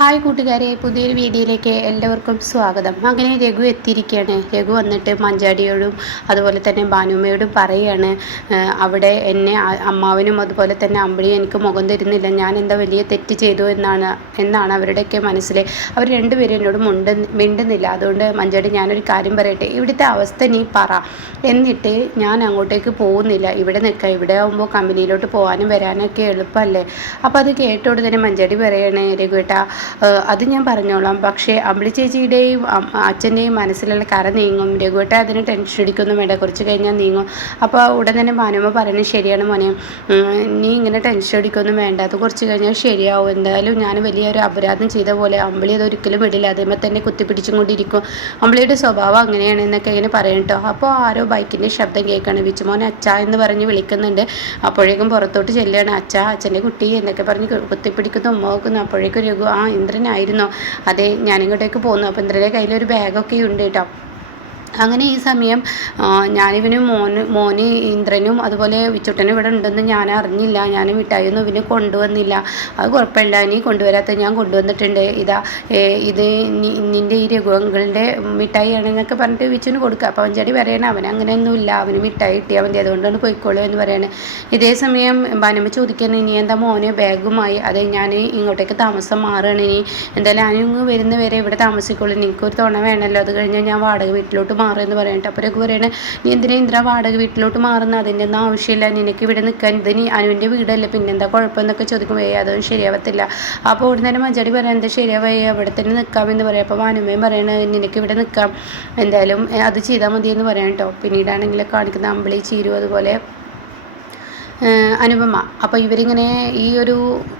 Hi കൂട്ടുകാരെ, പുതിയൊരു വീഡിയോയിലേക്ക് എല്ലാവർക്കും സ്വാഗതം. അങ്ങനെ രഘു എത്തിയിരിക്കുകയാണ്. രഘു വന്നിട്ട് മഞ്ചാടിയോടും അതുപോലെ തന്നെ ഭാനുമ്മയോടും പറയുകയാണ്, അവിടെ എന്നെ അമ്മാവനും അതുപോലെ തന്നെ അമ്പിളിയും എനിക്ക് മുഖം തരുന്നില്ല, ഞാൻ എന്താ വലിയ തെറ്റ് ചെയ്തു എന്നാണ് അവരുടെയൊക്കെ മനസ്സിൽ. അവർ രണ്ടുപേരും എന്നോട് മിണ്ടുന്നില്ല. അതുകൊണ്ട് മഞ്ചാടി, ഞാനൊരു കാര്യം പറയട്ടെ, ഇവിടുത്തെ അവസ്ഥ നീ പറ, എന്നിട്ട് ഞാൻ അങ്ങോട്ടേക്ക് പോകുന്നില്ല, ഇവിടെ നിൽക്കാം, ഇവിടെ ആകുമ്പോൾ കമ്പനിയിലോട്ട് പോകാനും വരാനൊക്കെ എളുപ്പമല്ലേ. അപ്പോൾ അത് കേട്ടോട് തന്നെ മഞ്ചാടി പറയണേ, രഘുവേട്ടാ, അത് ഞാൻ പറഞ്ഞോളാം, പക്ഷേ അമ്പിളി ചേച്ചിയുടെയും അച്ഛൻ്റെയും മനസ്സിലുള്ള കര നീങ്ങും. രഘുവേട്ട അതിന് ടെൻഷൻ അടിക്കൊന്നും വേണ്ട, കുറച്ച് കഴിഞ്ഞാൽ നീങ്ങും. അപ്പോൾ ഉടൻ തന്നെ ഭാനുമ്മ പറയുന്നത് ശരിയാണ് മോനെ, നീ ഇങ്ങനെ ടെൻഷൻ അടിക്കൊന്നും വേണ്ട, അത് കുറച്ച് കഴിഞ്ഞാൽ ശരിയാവും. എന്തായാലും ഞാൻ വലിയൊരു അപരാധം ചെയ്ത പോലെ അമ്പിളി അതൊരിക്കലും വിടില്ല, അതേമേ തന്നെ കുത്തിപ്പിടിച്ചും കൊണ്ടിരിക്കും. അമ്പിളിയുടെ സ്വഭാവം അങ്ങനെയാണ് എന്നൊക്കെ ഇങ്ങനെ പറയും കേട്ടോ. അപ്പോൾ ആരോ ബൈക്കിൻ്റെ ശബ്ദം കേൾക്കണം. വിച്ചുമോനെ അച്ഛ എന്ന് പറഞ്ഞ് വിളിക്കുന്നുണ്ട്. അപ്പോഴേക്കും പുറത്തോട്ട് ചെല്ലുകയാണ്. അച്ഛൻ്റെ കുട്ടി എന്നൊക്കെ പറഞ്ഞ് കുത്തിപ്പിടിക്കുന്നു, ഉമ്മ നോക്കുന്നു. അപ്പോഴേക്കും രഘു, ഇന്ദ്രനായിരുന്നോ? അതെ, ഞാനിങ്ങോട്ടേക്ക് പോന്നു. അപ്പോൾ ഇന്ദ്രൻ്റെ കയ്യിലൊരു ബാഗൊക്കെ ഉണ്ട് കേട്ടോ. അങ്ങനെ ഈ സമയം ഞാനിവന് മോന് ഇന്ദ്രനും അതുപോലെ വിച്ചുട്ടനും ഇവിടെ ഉണ്ടെന്ന് ഞാൻ അറിഞ്ഞില്ല, ഞാൻ മിഠായിയൊന്നും ഇവന് കൊണ്ടുവന്നില്ല. അത് കുഴപ്പമില്ല, നീ കൊണ്ടുവരാത്ത ഞാൻ കൊണ്ടുവന്നിട്ടുണ്ട്, ഇത് നിൻ്റെ ഈ രഘുവങ്കളുടെ മിഠായിയാണെന്നൊക്കെ പറഞ്ഞിട്ട് വിച്ചുവിന് കൊടുക്കുക. അപ്പോൾ മഞ്ചാടി പറയണം, അവൻ അങ്ങനെയൊന്നുമില്ല, അവന് മിഠായി കിട്ടിയാൽ മതി, അതുകൊണ്ടാണ് പോയിക്കോളൂ എന്ന് പറയാണ്. ഇതേ സമയം ഭാനുമ്മ ചോദിക്കാൻ, ഇനി എന്താ മോന് ബാഗുമായി? അതെ, ഞാൻ ഇങ്ങോട്ടേക്ക് താമസം മാറുകയാണ്, ഇനി എന്തായാലും ഞാനിങ്ങ് വരുന്നവരെ ഇവിടെ താമസിക്കുള്ളൂ, എനിക്കൊരു തുണ വേണമല്ലോ, അത് കഴിഞ്ഞാൽ ഞാൻ വാടക വീട്ടിലോട്ട് മാറുമെന്ന് പറയട്ടെ. അപ്പോഴേക്ക് പറയണേ, നീ എന്തിനാ ഇന്ദ്ര വാടക വീട്ടിലോട്ട് മാറുന്ന? അതിൻ്റെ ഒന്നും ആവശ്യമില്ല, നിനക്ക് ഇവിടെ നിൽക്കാൻ, ഇത് നീ അനുവിൻ്റെ വീടല്ലേ, പിന്നെന്താ കുഴപ്പമെന്നൊക്കെ ചോദിക്കുമ്പോൾ അതൊന്നും ശരിയാവത്തില്ല. അപ്പോൾ ഉടനെ തന്നെ മഞ്ചാടി പറയാൻ, എന്താ ശരിയാവേ, അവിടെ തന്നെ നിൽക്കാമെന്ന് പറയാം. അപ്പോൾ ഭാനുമ്മയും പറയണത്, നിനക്ക് ഇവിടെ നിൽക്കാം, എന്തായാലും അത് ചെയ്താൽ മതിയെന്ന് പറയാം കേട്ടോ. പിന്നീടാണെങ്കിൽ കാണിക്കുന്ന അമ്പിളി, ചീരു, അതുപോലെ അനുപമ. അപ്പോൾ ഇവരിങ്ങനെ ഈ ഒരു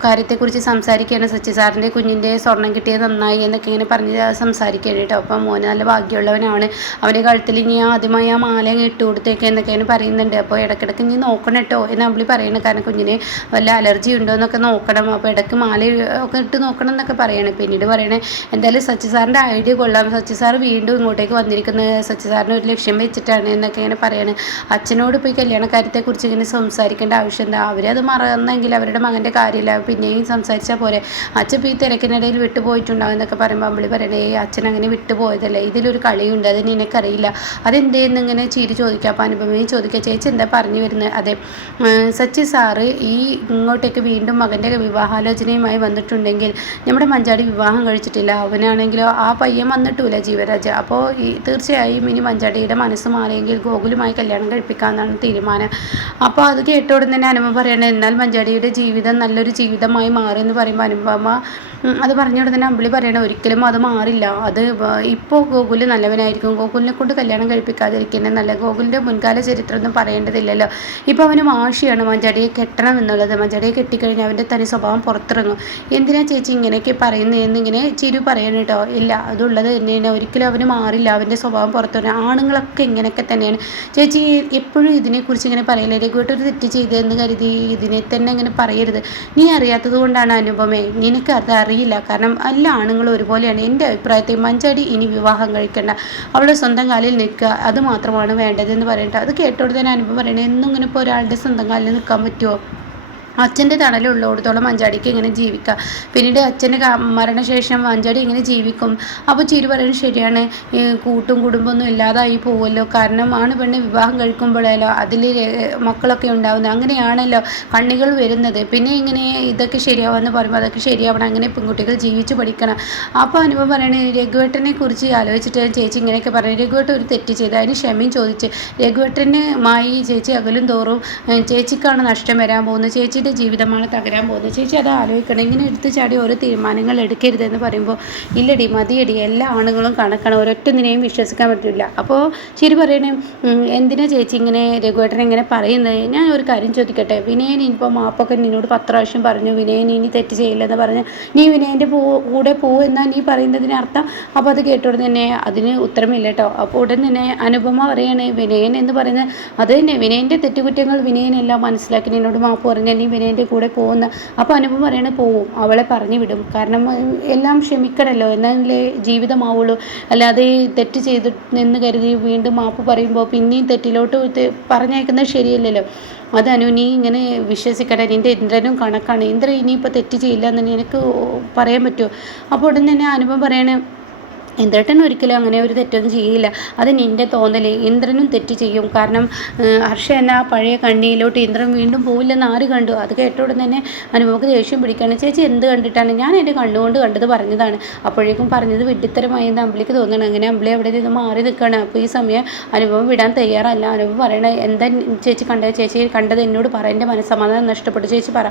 കാര്യത്തെക്കുറിച്ച് സംസാരിക്കുകയാണ്. സച്ചി സാറിൻ്റെ കുഞ്ഞിൻ്റെ സ്വർണം കിട്ടിയത് നന്നായി എന്നൊക്കെ ഇങ്ങനെ പറഞ്ഞ് സംസാരിക്കുകയാണ് കേട്ടോ. അപ്പം മോന് നല്ല ഭാഗ്യമുള്ളവനാണ്, അവൻ്റെ കഴുത്തിൽ ഇനി ആദ്യമായി ആ മാല ഇട്ട് കൊടുത്തേക്ക് എന്നൊക്കെ ഇങ്ങനെ പറയുന്നുണ്ട്. അപ്പോൾ ഇടയ്ക്കിടയ്ക്ക് ഇനി നോക്കണം കേട്ടോ എന്ന് അമ്പിളി പറയുന്നത്, കാരണം കുഞ്ഞിന് വല്ല അലർജി ഉണ്ടോ എന്നൊക്കെ നോക്കണം, അപ്പോൾ ഇടയ്ക്ക് മാല ഒക്കെ ഇട്ട് നോക്കണം എന്നൊക്കെ പറയണേ. പിന്നീട് പറയണേ, എന്തായാലും സച്ചി സാറിൻ്റെ ഐഡിയ കൊള്ളാം, സച്ചി സാർ വീണ്ടും ഇങ്ങോട്ടേക്ക് വന്നിരിക്കുന്നത് സച്ചി സാറിന് ഒരു ലക്ഷ്യം വെച്ചിട്ടാണ് എന്നൊക്കെ ഇങ്ങനെ പറയണേ. അച്ഛനോട് പോയി കല്യാണ കാര്യത്തെക്കുറിച്ച് ഇങ്ങനെ സംസാരിക്കേണ്ട ആവശ്യം എന്താ, അവരത് മറന്നെങ്കിൽ അവരുടെ മകൻ്റെ കാര്യമില്ല, പിന്നെയും സംസാരിച്ചാൽ പോരെ, അച്ഛൻ ഇപ്പോൾ ഈ തിരക്കിനിടയിൽ വിട്ടുപോയിട്ടുണ്ടാവും എന്നൊക്കെ പറയുമ്പോൾ അമ്പിളി പറയണേ, അച്ഛൻ അങ്ങനെ വിട്ടുപോയതല്ലേ, ഇതിലൊരു കളിയുണ്ട്, അത് നിനക്കറിയില്ല, അതെന്തേന്ന് ഇങ്ങനെ ചിരി ചോദിക്കുക. അപ്പോൾ അനുപമയും ചോദിക്കുക, ചേച്ചി എന്താ പറഞ്ഞു വരുന്നത്? അതെ, സച്ചി സാറ് ഈ ഇങ്ങോട്ടേക്ക് വീണ്ടും മകൻ്റെ വിവാഹാലോചനയുമായി വന്നിട്ടുണ്ടെങ്കിൽ നമ്മുടെ മഞ്ചാടി വിവാഹം കഴിച്ചിട്ടില്ല, അവനാണെങ്കിലോ ആ പയ്യൻ വന്നിട്ടില്ല ജീവരാജ. അപ്പോൾ തീർച്ചയായും ഇനി മഞ്ചാടിയുടെ മനസ്സ് മാറിയെങ്കിൽ ഗോകുലുമായി കല്യാണം കഴിപ്പിക്കാമെന്നാണ് തീരുമാനം. അപ്പോൾ അത് കേട്ടോടെ തന്നെ അനുപമ പറയണേ, എന്നാൽ മഞ്ചാടിയുടെ ജീവിതം നല്ലൊരു ജീവിതമായി മാറിയെന്ന് പറയുമ്പോൾ അനുപമ അത് പറഞ്ഞുകൊണ്ട് തന്നെ അമ്പിളി പറയണേ, ഒരിക്കലും അത് മാറില്ല, അത് ഇപ്പോൾ ഗോകുൽ നല്ലവനായിരിക്കും, ഗോകുലിനെ കൊണ്ട് കല്യാണം കഴിപ്പിക്കാതിരിക്കുന്നത് നല്ല, ഗോകുലിൻ്റെ മുൻകാല ചരിത്രമൊന്നും പറയേണ്ടതില്ലല്ലോ, ഇപ്പോൾ അവന് വാശിയാണ് മഞ്ചാടിയെ കെട്ടണം എന്നുള്ളത്, മഞ്ചാടിയെ കെട്ടിക്കഴിഞ്ഞാൽ അവൻ്റെ തനി സ്വഭാവം പുറത്തിറങ്ങും. എന്തിനാ ചേച്ചി ഇങ്ങനെയൊക്കെ പറയുന്നതെന്നിങ്ങനെ ചിരു പറയണം കേട്ടോ. ഇല്ല, അതുള്ളത് തന്നെയാണ്, ഒരിക്കലും അവന് മാറില്ല, അവൻ്റെ സ്വഭാവം പുറത്തിറങ്ങും, ആണുങ്ങളൊക്കെ ഇങ്ങനെയൊക്കെ തന്നെയാണ് ചേച്ചി, എപ്പോഴും ഇതിനെക്കുറിച്ച് ഇങ്ങനെ പറയില്ല, രഘുവായിട്ടൊരു തെറ്റ് ചെയ്തതെന്ന് കരുതി ഇതിനെ തന്നെ ഇങ്ങനെ പറയരുത്, നീ അറിയാത്തത് കൊണ്ടാണ് അനുപമേ, നിനക്ക് അത് അറിയില്ല, കാരണം എല്ലാ ആണുങ്ങളും ഒരുപോലെയാണ്. എൻ്റെ അഭിപ്രായത്തിൽ മഞ്ചാടി ഇനി വിവാഹം കഴിക്കേണ്ട, അവളുടെ സ്വന്തം കാലിൽ നിൽക്കുക, അത് മാത്രമാണ് വേണ്ടതെന്ന് പറയട്ടെ. അത് കേട്ടോട് തന്നെ അനുപമ പറയണേ, എന്നും ഇങ്ങനെ ഇപ്പോൾ ഒരാളുടെ സ്വന്തം കാലിൽ നിൽക്കാൻ പറ്റുമോ? അച്ഛൻ്റെ തണലുള്ളിടത്തോളം മഞ്ചാടിക്ക് ഇങ്ങനെ ജീവിക്കാം, പിന്നീട് അച്ഛൻ്റെ മരണശേഷം മഞ്ചാടി ഇങ്ങനെ ജീവിക്കും. അപ്പോൾ ചിരു പറയുന്നത് ശരിയാണ്, കൂട്ടും കുടുംബമൊന്നും ഇല്ലാതായി പോവുമല്ലോ, കാരണം ആണ് പെണ്ണ് വിവാഹം കഴിക്കുമ്പോഴല്ലോ അതിൽ മക്കളൊക്കെ ഉണ്ടാവുന്നത്, അങ്ങനെയാണല്ലോ കണ്ണികൾ വരുന്നത്, പിന്നെ ഇങ്ങനെ ഇതൊക്കെ ശരിയാവുമെന്ന് പറയുമ്പോൾ അതൊക്കെ ശരിയാവണം, അങ്ങനെ പെൺകുട്ടികൾ ജീവിച്ചു പഠിക്കണം. അപ്പോൾ അനുഭവം പറയണേ, രഘുവേട്ടനെ കുറിച്ച് ആലോചിച്ചിട്ട് ചേച്ചി ഇങ്ങനെയൊക്കെ പറഞ്ഞു, രഘുവേട്ടൻ ഒരു തെറ്റ് ചെയ്ത് അതിന് ക്ഷമയും ചോദിച്ച്, രഘുവേട്ടനുമായി ചേച്ചി അകലും തോറും ചേച്ചിക്കാണ് നഷ്ടം വരാൻ പോകുന്നത്, ചേച്ചിയുടെ ജീവിതമാണ് തകരാൻ പോകുന്നത്, ചേച്ചി അത് ആലോചിക്കണം, ഇങ്ങനെ എടുത്ത് ചാടി ഓരോ തീരുമാനങ്ങൾ എടുക്കരുതെന്ന് പറയുമ്പോൾ ഇല്ലടി മതിയടി, എല്ലാ ആണുങ്ങളും കണക്കാണ്, ഒരൊറ്റൊന്നിനെയും വിശ്വസിക്കാൻ പറ്റില്ല. അപ്പോൾ ശരി പറയണേ, എന്തിനാ ചേച്ചി ഇങ്ങനെ രഘുവേട്ടനെ ഇങ്ങനെ പറയുന്നത്? ഞാൻ ഒരു കാര്യം ചോദിക്കട്ടെ, വിനയൻ ഇപ്പോൾ മാപ്പൊക്കെ നിന്നോട് 10 പ്രാവശ്യം പറഞ്ഞു, വിനയൻ ഇനി തെറ്റ് ചെയ്യില്ലെന്ന് പറഞ്ഞ് നീ വിനയൻ്റെ കൂടെ പോവും എന്നാ നീ പറയുന്നതിന് അർത്ഥം? അപ്പോൾ അത് കേട്ടോടെ തന്നെ അതിന് ഉത്തരമില്ല കേട്ടോ. അപ്പോൾ ഉടൻ തന്നെ അനുപമ പറയാണ്, വിനയൻ എന്ന് പറയുന്നത് അത് തന്നെ, വിനയൻ്റെ തെറ്റുകുറ്റങ്ങൾ വിനയനെല്ലാം മനസ്സിലാക്കി നിന്നോട് മാപ്പ് പറഞ്ഞാൽ നീ വിനയൻ്റെ കൂടെ പോകുന്ന. അപ്പോൾ അനുപമ പറയണ പോവും, അവളെ പറഞ്ഞു വിടും. കാരണം എല്ലാം ക്ഷമിക്കണമല്ലോ, എന്നാലേ ജീവിതമാവുള്ളൂ. അല്ലാതെ തെറ്റ് ചെയ്തിട്ടെന്ന് കരുതി വീണ്ടും മാപ്പ് പറയുമ്പോൾ പിന്നെയും തെറ്റിലോട്ട് പറഞ്ഞയക്കുന്നത് ശരിയല്ലല്ലോ. അതനു, നീ ഇങ്ങനെ വിശ്വസിക്കട്ടെ, നിൻ്റെ ഇന്ദ്രനും കണക്കാണ്. ഇന്ദ്രൻ ഇനിയിപ്പോൾ തെറ്റ് ചെയ്യില്ല എന്ന് എനിക്ക് പറയാൻ പറ്റുമോ? അപ്പോൾ ഉടൻ തന്നെ അനുപമ പറയണേ, ഇന്ദ്രേട്ടൻ ഒരിക്കലും അങ്ങനെ ഒരു തെറ്റൊന്നും ചെയ്യില്ല, അത് നിൻ്റെ തോന്നൽ. ഇന്ദ്രനും തെറ്റ് ചെയ്യും. കാരണം ഹർഷ എന്ന ആ പഴയ കണ്ണിയിലോട്ട് ഇന്ദ്രൻ വീണ്ടും പോവില്ലെന്ന് ആര് കണ്ടു? അത് കേട്ടോടെ തന്നെ അനുപമക്ക് ദേഷ്യം പിടിക്കുകയാണ്. ചേച്ചി എന്ത് കണ്ടിട്ടാണ്? ഞാൻ എൻ്റെ കണ്ണുകൊണ്ട് കണ്ടത് പറഞ്ഞതാണ്. അപ്പോഴേക്കും പറഞ്ഞത് വിഡ്ഢിത്തരമായെന്ന് അമ്പിളിക്ക് തോന്നണം. അങ്ങനെ അമ്പിളി അവിടെ നിന്ന് മാറി നിൽക്കുകയാണ്. അപ്പോൾ ഈ സമയം അനുപമ വിടാൻ തയ്യാറല്ല. അനുപമ പറയണേ, എന്താ ചേച്ചി കണ്ടത്? ചേച്ചി കണ്ടത് എന്നോട് പറ, എൻ്റെ മനസ്സമാധാനം നഷ്ടപ്പെട്ടു. ചേച്ചി പറ.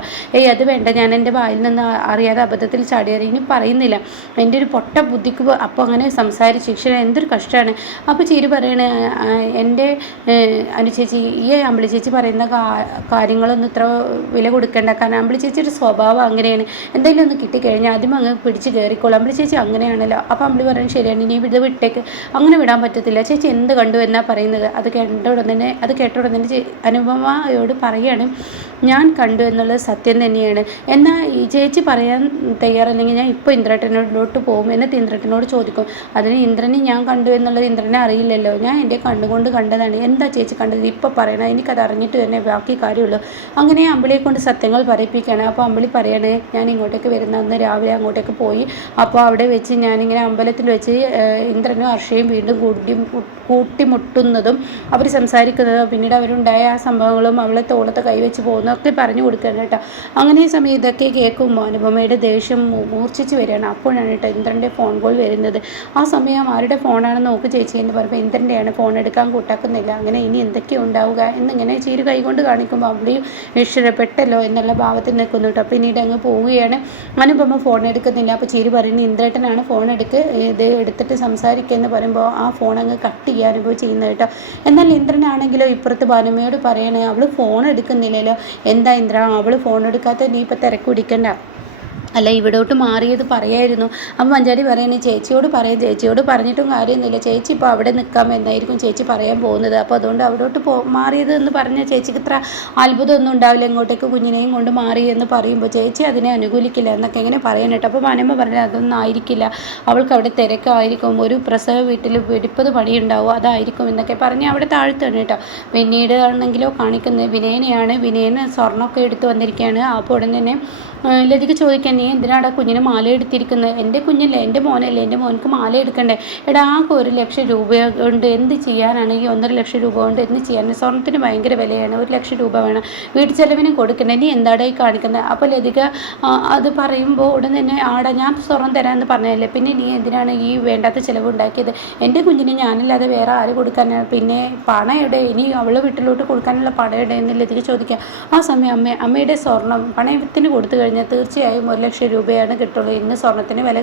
അത് വേണ്ട, ഞാൻ എൻ്റെ വായിൽ നിന്ന് അറിയാതെ അബദ്ധത്തിൽ ചാടിയത്, ഇനി പറയുന്നില്ല. എൻ്റെ ഒരു പൊട്ട ബുദ്ധിക്ക് അപ്പോൾ അങ്ങനെ സംസാരിച്ച് ശിക്ഷ എന്തൊരു കഷ്ടമാണ്. അപ്പോൾ ചീരി പറയണേ, എൻ്റെ അനു ചേച്ചി, ഈ അമ്പിളി ചേച്ചി പറയുന്ന കാര്യങ്ങളൊന്നും ഇത്ര വില കൊടുക്കേണ്ട. കാരണം അമ്പിളി ചേച്ചിയുടെ സ്വഭാവം അങ്ങനെയാണ്. എന്തെങ്കിലും ഒന്ന് കിട്ടിക്കഴിഞ്ഞാൽ ആദ്യം അങ്ങ് പിടിച്ച് കയറിക്കോളും. അമ്പിളി ചേച്ചി അങ്ങനെയാണല്ലോ. അപ്പോൾ അമ്പിളി പറയുന്നത് ശരിയാണ്, ഇനി ഇത് വിട്ടേക്ക്, അങ്ങനെ വിടാൻ പറ്റത്തില്ല. ചേച്ചി എന്ത് കണ്ടു എന്നാ പറയുന്നത്? അത് കേട്ട ഉടൻ തന്നെ അനുപമയോട് പറയുകയാണ്, ഞാൻ കണ്ടു എന്നുള്ളത് സത്യം തന്നെയാണ്. എന്നാൽ ഈ ചേച്ചി പറയാൻ തയ്യാറല്ലെങ്കിൽ ഞാൻ ഇപ്പോൾ ഇന്ദ്രേട്ടനോട്ട് പോകും, എന്നിട്ട് ഇന്ദ്രേട്ടനോട് ചോദിക്കും. അതിന് ഇന്ദ്രനെ ഞാൻ കണ്ടു എന്നുള്ളത് ഇന്ദ്രനെ അറിയില്ലല്ലോ, ഞാൻ എൻ്റെ കണ്ണുകൊണ്ട് കണ്ടതാണ്. എന്താ ചേച്ചി കണ്ടത്? ഇപ്പോൾ പറയണം, എനിക്കത് അറിഞ്ഞിട്ട് തന്നെ ബാക്കി കാര്യമുള്ളൂ. അങ്ങനെ അമ്പിളിയെ കൊണ്ട് സത്യങ്ങൾ പറയിപ്പിക്കുകയാണ്. അപ്പോൾ അമ്പിളി പറയണേ, ഞാൻ ഇങ്ങോട്ടേക്ക് വരുന്ന അന്ന് രാവിലെ അങ്ങോട്ടേക്ക് പോയി. അപ്പോൾ അവിടെ വെച്ച് ഞാനിങ്ങനെ അമ്പലത്തിൽ വെച്ച് ഇന്ദ്രനും ഹർഷയും വീണ്ടും കൂട്ടിമുട്ടുന്നതും അവർ സംസാരിക്കുന്നതും പിന്നീട് അവരുണ്ടായ ആ സംഭവങ്ങളും അവളെ തോളത്ത് കൈവച്ച് പോകുന്നതൊക്കെ പറഞ്ഞു കൊടുക്കുകയാണ് കേട്ടോ. അങ്ങനെ ഈ സമയം ഇതൊക്കെ കേൾക്കുമ്പോൾ അനുപമയുടെ ദേഷ്യം മൂർച്ഛിച്ച് വരികയാണ്. അപ്പോഴാണ് കേട്ടോ ഇന്ദ്രൻ്റെ ഫോൺ കോൾ വരുന്നത്. ആ സമയം ആരുടെ ഫോണാണെന്ന് നോക്ക് ചേച്ചി എന്ന് പറയുമ്പോൾ ഇന്ദ്രൻ്റെയാണ്. ഫോൺ എടുക്കാൻ കൂട്ടാക്കുന്നില്ല. അങ്ങനെ ഇനി എന്തൊക്കെയാണ് ഉണ്ടാവുക എന്നിങ്ങനെ ചീര് കൈകൊണ്ട് കാണിക്കുമ്പോൾ അവിടെയും ഇഷ്ടപ്പെട്ടല്ലോ എന്നുള്ള ഭാവത്തിൽ നിൽക്കുന്നു കേട്ടോ. പിന്നീട് അങ്ങ് പോവുകയാണ്. അനുപമ ഫോൺ എടുക്കുന്നില്ല. അപ്പോൾ ചീര് പറയുന്നത് ഇന്ദ്രേട്ടനാണ് ഫോൺ ഇത് എടുത്തിട്ട് സംസാരിക്കുക എന്ന് പറയുമ്പോൾ ആ ഫോൺ അങ്ങ് കട്ട് ചെയ്യാൻ അനുഭവം ചെയ്യുന്നത് കേട്ടോ. എന്നാൽ ഇന്ദ്രനാണെങ്കിലോ ഇപ്പുറത്ത് ഭാനുമയോട് പറയണേ, അവൾ ഫോൺ എടുക്കുന്നില്ലല്ലോ. എന്താ ഇന്ദ്ര അവൾ ഫോൺ എടുക്കാത്ത? നീ ഇപ്പോൾ തിരക്ക് പിടിക്കണ്ട, അല്ല ഇവിടോട്ട് മാറിയത് പറയായിരുന്നു. അപ്പം മഞ്ചാടി പറയണേ, ചേച്ചിയോട് ചേച്ചിയോട് പറഞ്ഞിട്ടും കാര്യമൊന്നുമില്ല, ചേച്ചി ഇപ്പോൾ അവിടെ നിൽക്കാം എന്നായിരിക്കും ചേച്ചി പറയാൻ പോകുന്നത്. അപ്പോൾ അതുകൊണ്ട് അവിടോട്ട് മാറിയത് എന്ന് പറഞ്ഞാൽ ചേച്ചിക്ക് ഇത്ര അത്ഭുതമൊന്നും ഉണ്ടാവില്ല. ഇങ്ങോട്ടേക്ക് കുഞ്ഞിനെയും കൊണ്ട് മാറി എന്ന് പറയുമ്പോൾ ചേച്ചി അതിനെ അനുകൂലിക്കില്ല എന്നൊക്കെ എങ്ങനെ പറയാൻ കേട്ടോ. അപ്പോൾ മനമ്മ പറഞ്ഞാൽ അതൊന്നും ആയിരിക്കില്ല, അവൾക്ക് അവിടെ തിരക്കായിരിക്കും, ഒരു പ്രസവ വീട്ടിൽ വെടിപ്പത് പണിയുണ്ടാവും, അതായിരിക്കും എന്നൊക്കെ പറഞ്ഞ് അവിടെ താഴ്ത്താണ് കേട്ടോ. പിന്നീട് ആണെങ്കിലോ കാണിക്കുന്നത് വിനയനെയാണ്. വിനയന് സ്വർണ്ണമൊക്കെ എടുത്ത് വന്നിരിക്കുകയാണ്. അപ്പോൾ ഉടൻ തന്നെ ലതിക ചോദിക്കാൻ, നീ എന്തിനാടാ കുഞ്ഞിന് മാല എടുത്തിരിക്കുന്നത്? എൻ്റെ കുഞ്ഞല്ലേ, എൻ്റെ മോനല്ലേ, എൻ്റെ മോനക്ക് മാല എടുക്കണ്ടേ? എടാ ആ 1,00,000 രൂപ കൊണ്ട് എന്ത് ചെയ്യാനാണ്? ഈ 1,50,000 രൂപ കൊണ്ട് എന്ത് ചെയ്യാനാണ്? സ്വർണ്ണത്തിന് ഭയങ്കര വിലയാണ്, 1,00,000 രൂപ വേണം, വീട്ടു ചെലവിനും കൊടുക്കണ്ടേ, നീ എന്താടാ ഈ കാണിക്കുന്നത്? അപ്പോൾ ലതിക അത് പറയുമ്പോൾ ഉടൻ തന്നെ, ആടാ ഞാൻ സ്വർണ്ണം തരാമെന്ന് പറഞ്ഞതല്ലേ, പിന്നെ നീ എന്തിനാണ് ഈ വേണ്ടാത്ത ചിലവ് ഉണ്ടാക്കിയത്? എൻ്റെ കുഞ്ഞിന് ഞാനില്ലാതെ വേറെ ആര് കൊടുക്കാനാണ്? പിന്നെ പണം എവിടെ? ഇനി അവളെ വീട്ടിലോട്ട് കൊടുക്കാനുള്ള പണം എവിടെ എന്ന് ലതിക ചോദിക്കാം. ആ സമയം അമ്മയുടെ സ്വർണം പണയത്തിന് കൊടുത്തു കഴിഞ്ഞാൽ തീർച്ചയായും 1,00,000 രൂപയാണ് കിട്ടുള്ളൂ. ഇന്ന് സ്വർണ്ണത്തിന് വില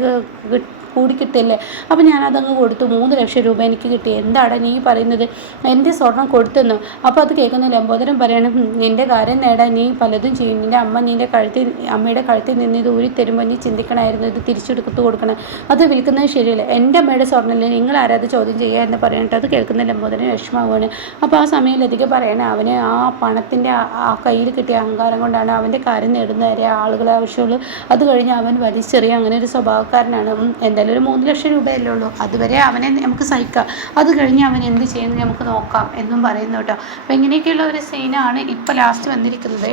കൂടി കിട്ടില്ലേ? അപ്പോൾ ഞാനതങ്ങ് കൊടുത്തു, 3,00,000 രൂപ എനിക്ക് കിട്ടി. എന്താണ് നീ പറയുന്നത്? എൻ്റെ സ്വർണം കൊടുത്തെന്നോ? അപ്പോൾ അത് കേൾക്കുന്ന ലംബോദരൻ പറയണം, നിൻ്റെ കാര്യം നേടാൻ നീ പലതും ചെയ്യും. നിൻ്റെ അമ്മ അമ്മയുടെ കഴുത്തിൽ നിന്ന് ഇത് ഊരി തരുമ്പോൾ നീ ചിന്തിക്കണമായിരുന്നു, ഇത് തിരിച്ചെടുത്ത് കൊടുക്കണം, അത് വിൽക്കുന്നത് ശരിയല്ല. എൻ്റെ അമ്മയുടെ സ്വർണ്ണമല്ലേ, നിങ്ങൾ ആരാത് ചോദ്യം ചെയ്യുക എന്ന് പറയട്ടെ. അത് കേൾക്കുന്ന ലംബോദരൻ വിഷമാവുകയാണ്. അപ്പോൾ ആ സമയം ലതിക പറയണേ, അവന് ആ പണത്തിൻ്റെ ആ കയ്യിൽ കിട്ടിയ അഹങ്കാരം കൊണ്ടാണ് അവൻ്റെ കാര്യം നേടുന്നവരെ ആളുകളെ ആവശ്യമുള്ളൂ, അത് കഴിഞ്ഞ് അവൻ വലിച്ചെറിയ അങ്ങനെ ഒരു സ്വഭാവക്കാരനാണ്. എന്തായാലും ഒരു 3,00,000 രൂപയല്ലേ ഉള്ളൂ, അതുവരെ അവനെ നമുക്ക് സഹിക്കാം, അത് കഴിഞ്ഞ് അവൻ എന്ത് ചെയ്യുന്നത് നമുക്ക് നോക്കാം എന്നും പറയുന്നു കേട്ടോ. അപ്പോൾ ഇങ്ങനെയൊക്കെയുള്ള ഒരു സീനാണ് ഇപ്പോൾ ലാസ്റ്റ് വന്നിരിക്കുന്നത്.